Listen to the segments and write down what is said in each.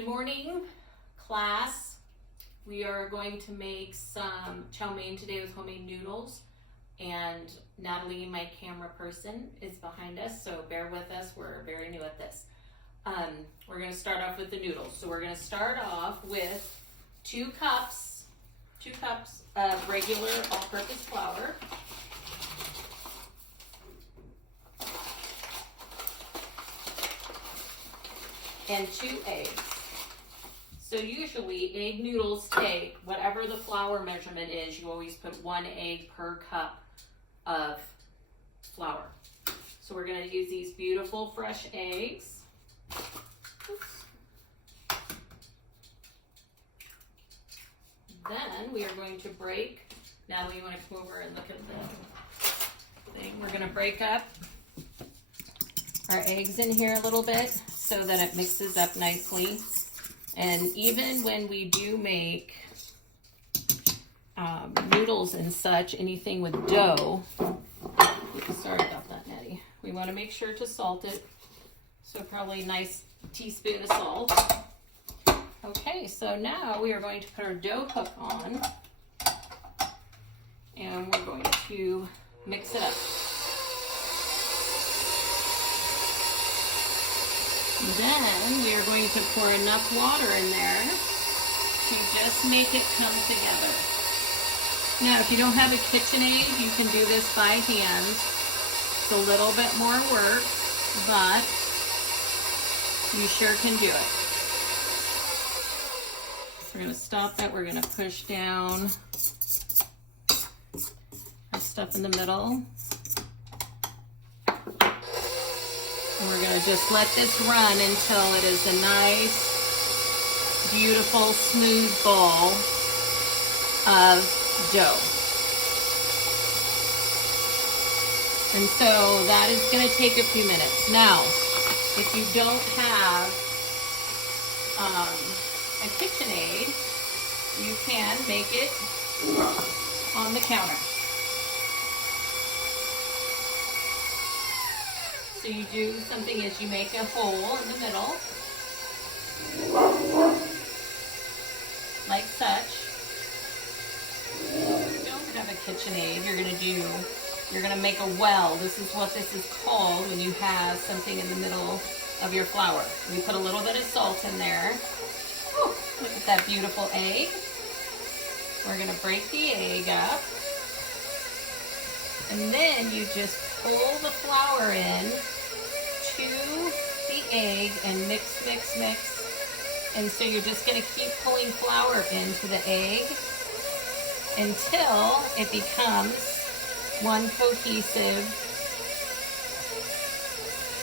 Good morning, class. We are going to make some chow mein today with homemade noodles, and Natalie, my camera person, is behind us, so bear with us. We're very new at this. We're going to start off with the noodles. So we're going to start off with two cups of regular all-purpose flour. And 2 eggs. So usually egg noodles take whatever the flour measurement is. You always put 1 egg per cup of flour. So we're going to use these beautiful fresh eggs. Oops. Then we are going to break. Natalie, you want to come over and look at the thing? We're going to break up our eggs in here a little bit so that it mixes up nicely. And even when we do make noodles and such, anything with dough, sorry about that, Nettie. We want to make sure to salt it. So probably a nice teaspoon of salt. Okay, so now we are going to put our dough hook on, and we're going to mix it up. Then we are going to pour enough water in there to just make it come together. Now, if you don't have a KitchenAid, you can do this by hand. It's a little bit more work, but you sure can do it. So we're going to stop that. We're going to push down our stuff in the middle. And we're going to just let this run until it is a nice, beautiful, smooth ball of dough. And so that is going to take a few minutes. Now, if you don't have a KitchenAid, you can make it on the counter. So you do something is you make a hole in the middle, like such. If you don't have a KitchenAid, you're gonna make a well. This is what this is called when you have something in the middle of your flour. You put a little bit of salt in there. Whew, look at that beautiful egg. We're gonna break the egg up. And then you just pull the flour in to the egg and mix, mix, mix. And so you're just going to keep pulling flour into the egg until it becomes one cohesive,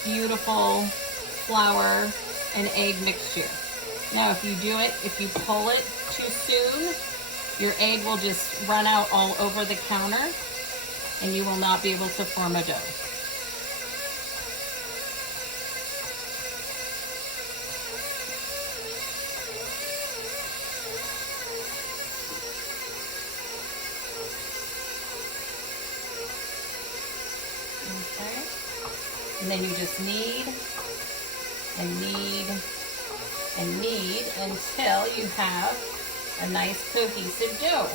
beautiful flour and egg mixture. Now, if you pull it too soon, your egg will just run out all over the counter, and you will not be able to form a dough. Okay. And then you just knead and knead and knead until you have a nice cohesive dough.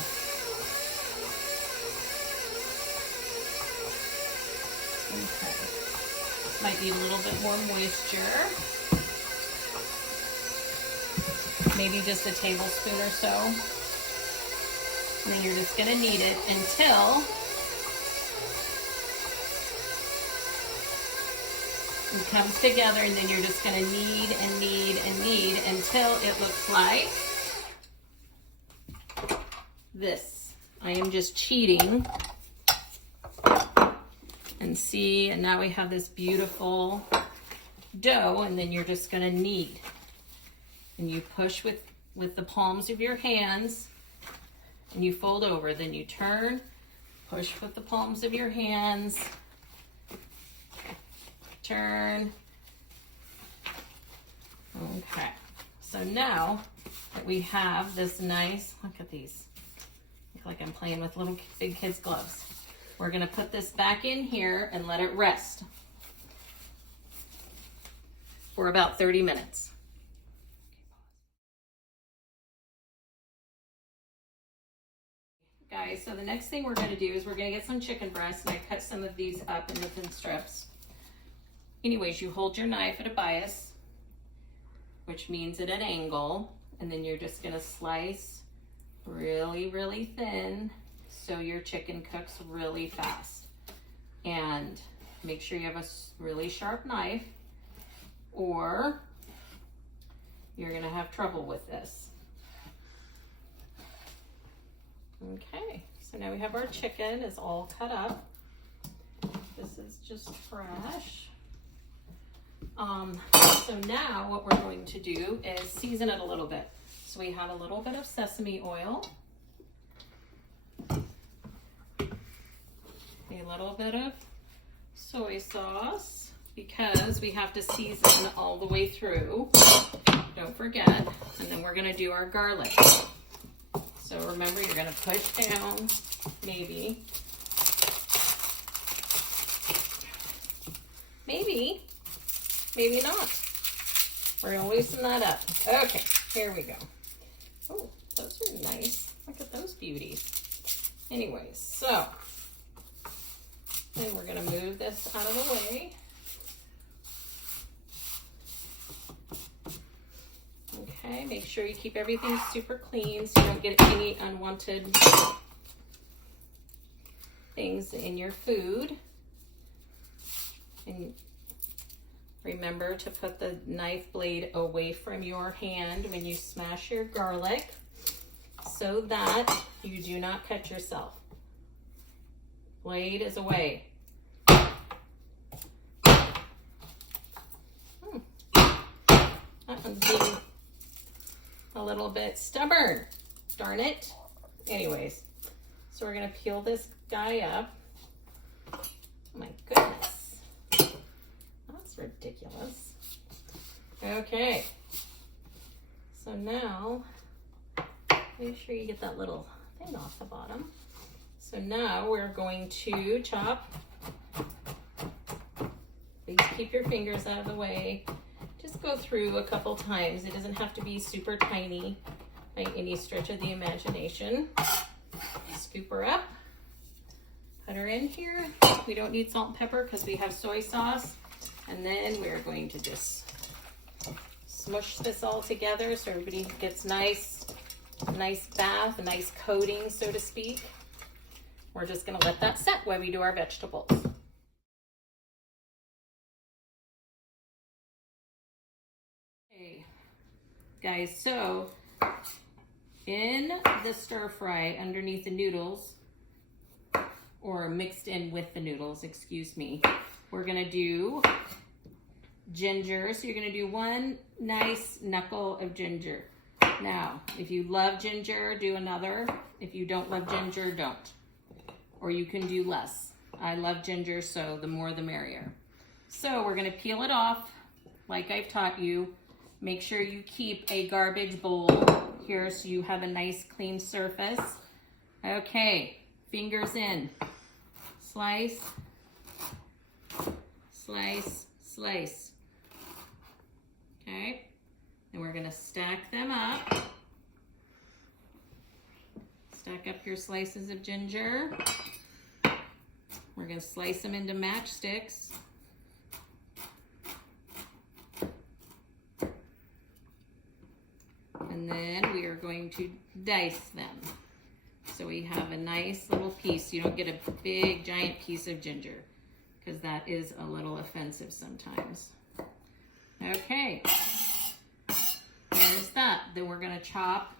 Okay. This might need a little bit more moisture. Maybe just a tablespoon or so. And then you're just going to knead it until it comes together, and then you're just going to knead and knead and knead until it looks like this. I am just cheating. And see, and now we have this beautiful dough, and then you're just going to knead. And you push with the palms of your hands, and you fold over. Then you turn, push with the palms of your hands, turn. Okay, so now that we have this nice, look at these, look like I'm playing with little big kids' gloves. We're going to put this back in here and let it rest for about 30 minutes. Guys, so the next thing we're gonna do is we're gonna get some chicken breasts, and I cut some of these up into thin strips. Anyways, you hold your knife at a bias, which means at an angle, and then you're just gonna slice really, really thin so your chicken cooks really fast. And make sure you have a really sharp knife, or you're gonna have trouble with this. Okay, so now we have our chicken, it's all cut up. This is just fresh. So now what we're going to do is season it a little bit. So we have a little bit of sesame oil, a little bit of soy sauce, because we have to season all the way through, don't forget. And then we're gonna do our garlic. So remember, you're gonna push down, maybe not. We're gonna loosen that up. Okay, here we go. Oh, those are nice. Look at those beauties. Anyways, so then we're gonna move this out of the way. Okay, make sure you keep everything super clean so you don't get any unwanted things in your food. And remember to put the knife blade away from your hand when you smash your garlic so that you do not cut yourself. Blade is away. That one's being a little bit stubborn. Darn it. Anyways, so we're gonna peel this guy up. Oh my goodness. That's ridiculous. Okay. So now, make sure you get that little thing off the bottom. So now we're going to chop. Please keep your fingers out of the way. Just go through a couple times. It doesn't have to be super tiny by any stretch of the imagination. Scoop her up. Put her in here. We don't need salt and pepper because we have soy sauce. And then we're going to just smush this all together so everybody gets nice bath, a nice coating, so to speak. We're just gonna let that set while we do our vegetables. Okay, guys, so in the stir fry underneath the noodles, or mixed in with the noodles, excuse me, we're gonna do ginger. So you're gonna do one nice knuckle of ginger. Now, if you love ginger, do another. If you don't love ginger, don't. Or you can do less. I love ginger, so the more the merrier. So we're gonna peel it off like I've taught you. Make sure you keep a garbage bowl here so you have a nice clean surface. Okay, fingers in. Slice, slice, slice. Okay, and we're gonna stack them up. Stack up your slices of ginger. We're gonna slice them into matchsticks. And then we are going to dice them. So we have a nice little piece. You don't get a big giant piece of ginger because that is a little offensive sometimes. Okay, there's that. Then we're gonna chop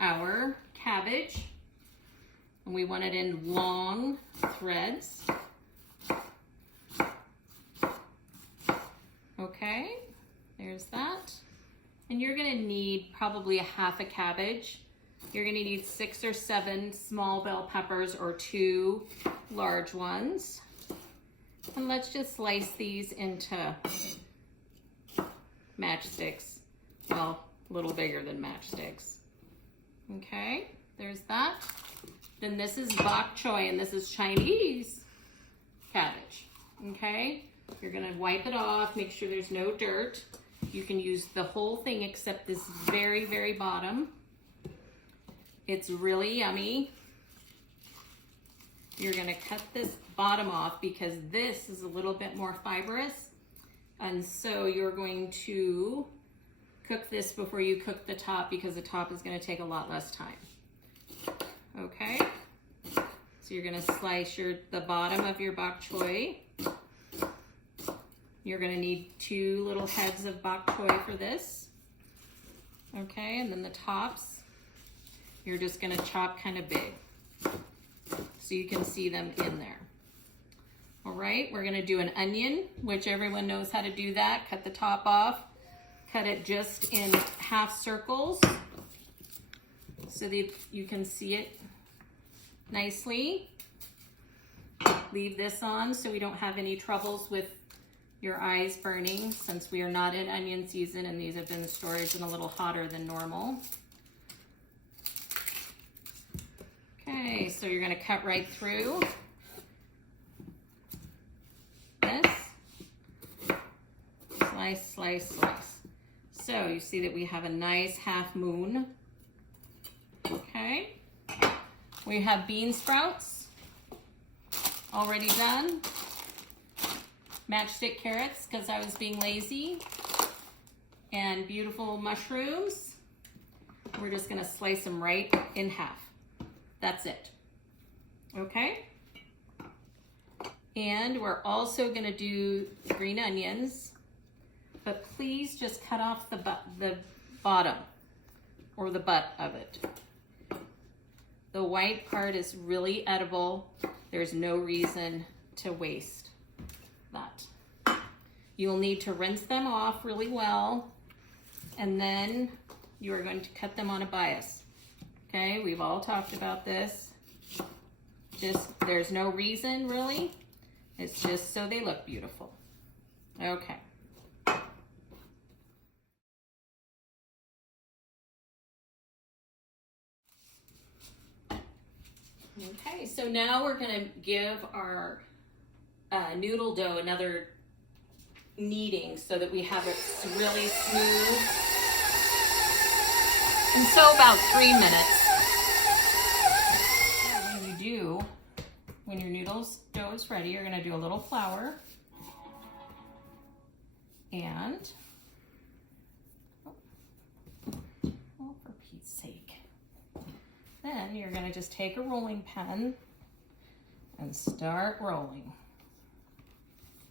our cabbage, and we want it in long threads. Okay, there's that. And you're gonna need probably a half a cabbage. You're gonna need 6 or 7 small bell peppers or 2 large ones. And let's just slice these into matchsticks. Well, a little bigger than matchsticks. Okay, there's that. Then this is bok choy, and this is Chinese cabbage. Okay, you're gonna wipe it off, make sure there's no dirt. You can use the whole thing except this very, very bottom. It's really yummy. You're gonna cut this bottom off because this is a little bit more fibrous. And so you're going to cook this before you cook the top because the top is gonna take a lot less time. Okay? So you're gonna slice the bottom of your bok choy. You're gonna need 2 little heads of bok choy for this. Okay, and then the tops, you're just gonna chop kind of big so you can see them in there. All right, we're gonna do an onion, which everyone knows how to do that. Cut the top off, cut it just in half circles so that you can see it nicely. Leave this on so we don't have any troubles with your eyes burning since we are not in onion season and these have been stored in a little hotter than normal. Okay, so you're gonna cut right through this. Slice, slice, slice. So you see that we have a nice half moon. Okay. We have bean sprouts already done. Matchstick carrots because I was being lazy. And beautiful mushrooms. We're just gonna slice them right in half. That's it. Okay? And we're also gonna do green onions, but please just cut off the bottom or the butt of it. The white part is really edible. There's no reason to waste that. You'll need to rinse them off really well, and then you are going to cut them on a bias. Okay, we've all talked about this. There's no reason really. It's just so they look beautiful. Okay. Okay, so now we're gonna give our noodle dough another kneading so that we have it really smooth. And so about 3 minutes. When your noodles dough is ready, you're gonna do a little flour and, oh, for Pete's sake. Then you're gonna just take a rolling pin and start rolling.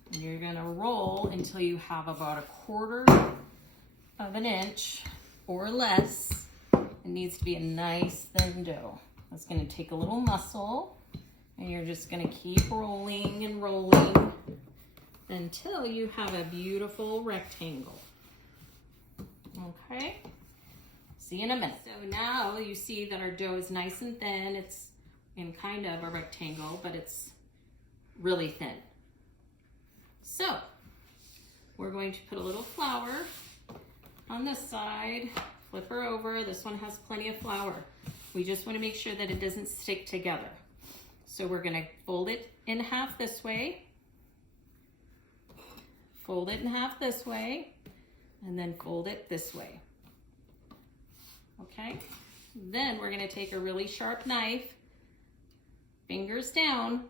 And you're gonna roll until you have about 1/4 of an inch or less. It needs to be a nice thin dough. It's gonna take a little muscle, and you're just gonna keep rolling and rolling until you have a beautiful rectangle. Okay? See you in a minute. So now you see that our dough is nice and thin. It's in kind of a rectangle, but it's really thin. So we're going to put a little flour on this side, flip her over. This one has plenty of flour. We just want to make sure that it doesn't stick together. So we're going to fold it in half this way, fold it in half this way, and then fold it this way. Okay? Then we're going to take a really sharp knife, fingers down,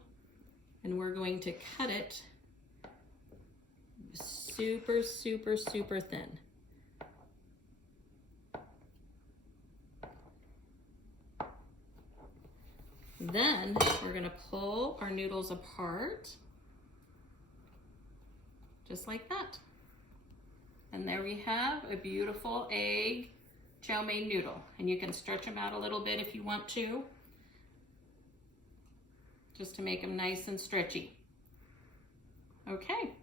and we're going to cut it super, super, super thin. Then we're gonna pull our noodles apart, just like that. And there we have a beautiful egg chow mein noodle. And you can stretch them out a little bit if you want to, just to make them nice and stretchy. Okay,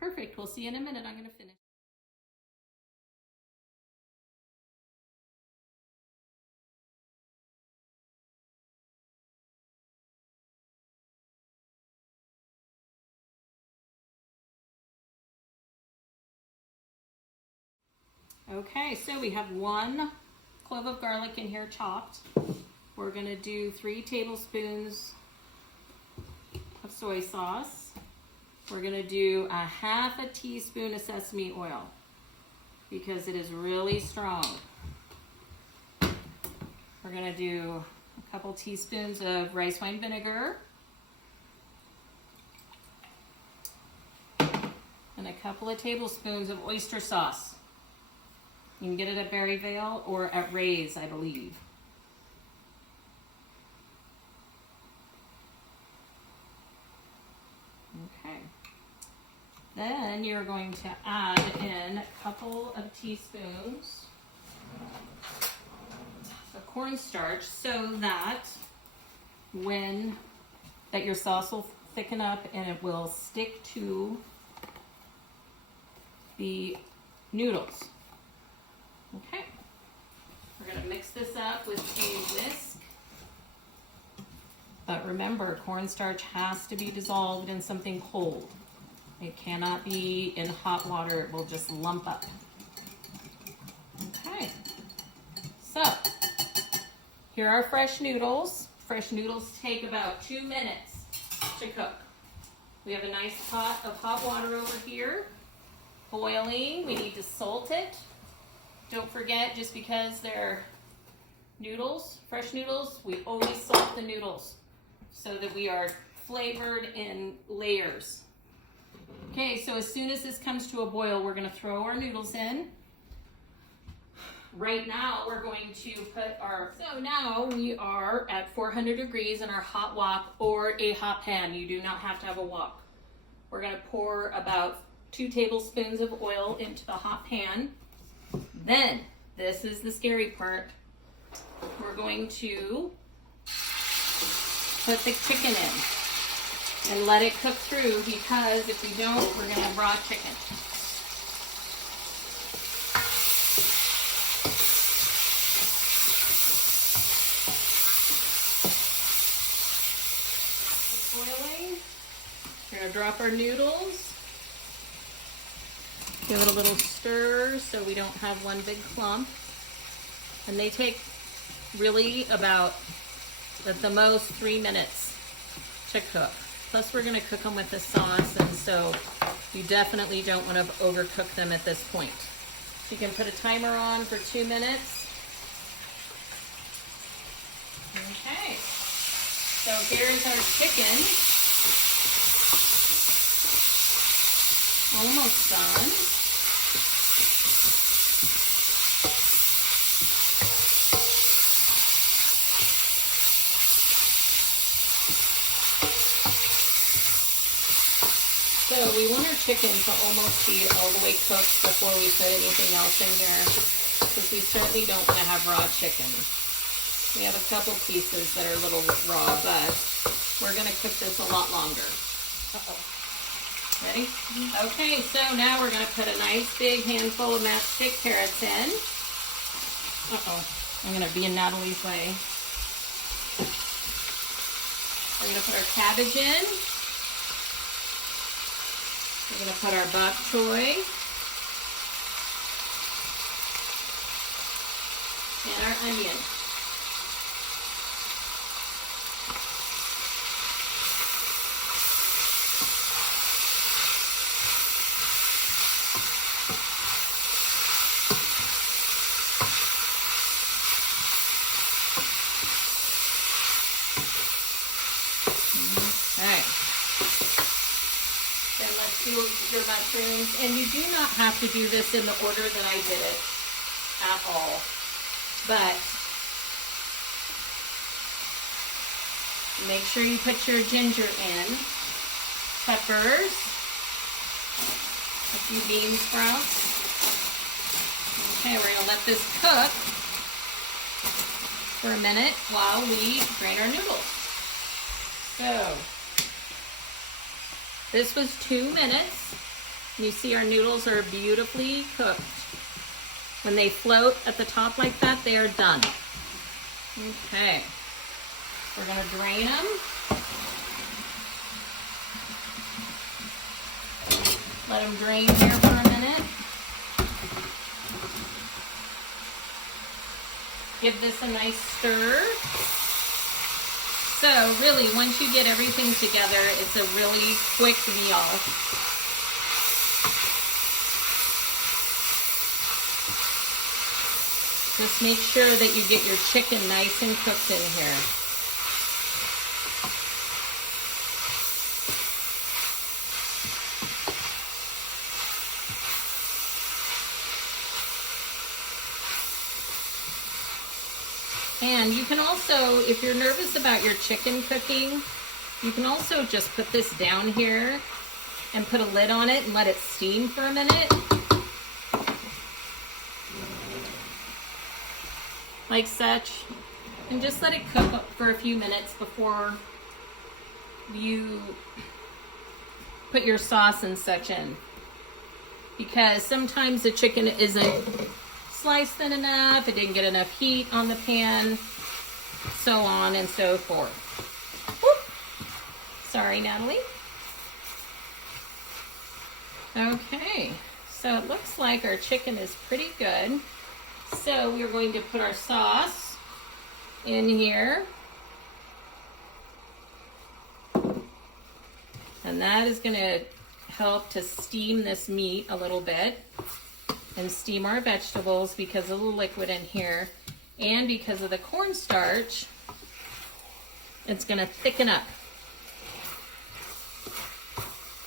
perfect. We'll see you in a minute. I'm gonna finish. Okay, so we have 1 clove of garlic in here chopped. We're gonna do 3 tablespoons of soy sauce. We're gonna do a 1/2 teaspoon of sesame oil because it is really strong. We're gonna do a couple teaspoons of rice wine vinegar and a couple of tablespoons of oyster sauce. You can get it at Berryvale or at Ray's, I believe. Okay. Then you're going to add in a couple of teaspoons of cornstarch so that your sauce will thicken up and it will stick to the noodles. Okay. We're going to mix this up with a whisk. But remember, cornstarch has to be dissolved in something cold. It cannot be in hot water, it will just lump up. Okay. So, here are fresh noodles. Fresh noodles take about 2 minutes to cook. We have a nice pot of hot water over here, boiling. We need to salt it. Don't forget, just because they're noodles, fresh noodles, we always salt the noodles so that we are flavored in layers. Okay, so as soon as this comes to a boil, we're going to throw our noodles in. Right now, we're going to put so now we are at 400 degrees in our hot wok or a hot pan. You do not have to have a wok. We're going to pour about 2 tablespoons of oil into the hot pan. Then, this is the scary part, we're going to put the chicken in and let it cook through, because if we don't, we're going to have raw chicken. It's boiling. We're going to drop our noodles. Give it a little stir so we don't have one big clump. And they take really about, at the most, 3 minutes to cook. Plus we're going to cook them with the sauce, and so you definitely don't want to overcook them at this point. So you can put a timer on for 2 minutes. Okay. So here's our chicken. Almost done. So we want our chicken to almost be all the way cooked before we put anything else in here, because we certainly don't want to have raw chicken. We have a couple pieces that are a little raw, but we're going to cook this a lot longer. Uh-oh. Ready? Okay, so now we're going to put a nice big handful of matchstick carrots in. Uh-oh. I'm going to be in Natalie's way. We're going to put our cabbage in. We're going to put our bok choy and our onion. Your mushrooms, and you do not have to do this in the order that I did it at all, but make sure you put your ginger in, peppers, a few bean sprouts. Okay, we're going to let this cook for a minute while we drain our noodles. So this was 2 minutes. You see our noodles are beautifully cooked. When they float at the top like that, they are done. Okay. We're going to drain them. Let them drain here for a minute. Give this a nice stir. So really, once you get everything together, it's a really quick meal. Just make sure that you get your chicken nice and cooked in here. And you can also, if you're nervous about your chicken cooking, you can also just put this down here and put a lid on it and let it steam for a minute. Like such. And just let it cook for a few minutes before you put your sauce and such in. Because sometimes the chicken isn't sliced thin enough, it didn't get enough heat on the pan, so on and so forth. Whoop. Sorry, Natalie. Okay, so it looks like our chicken is pretty good. So we're going to put our sauce in here. And that is going to help to steam this meat a little bit and steam our vegetables because of the liquid in here, and because of the cornstarch, it's going to thicken up.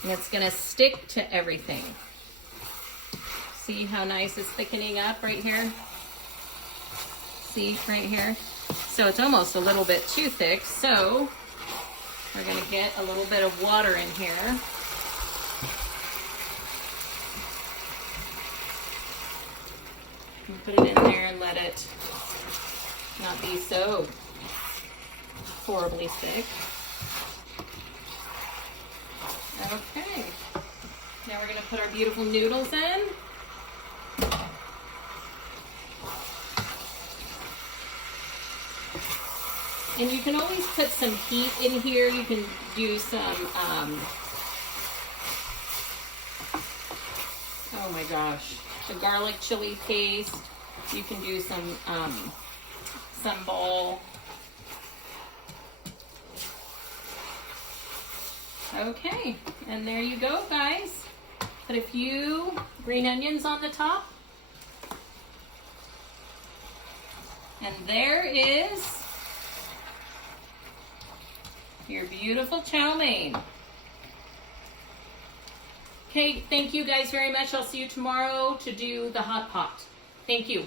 And it's going to stick to everything. See how nice it's thickening up right here? See right here? So it's almost a little bit too thick, so we're going to get a little bit of water in here. And put it in there and let it not be so horribly thick. Okay. Now we're going to put our beautiful noodles in. And you can always put some heat in here. You can do some, oh my gosh, the garlic chili paste. You can do some ball. Okay, and there you go, guys. Put a few green onions on the top. And there is your beautiful chow mein. Okay, thank you guys very much. I'll see you tomorrow to do the hot pot. Thank you.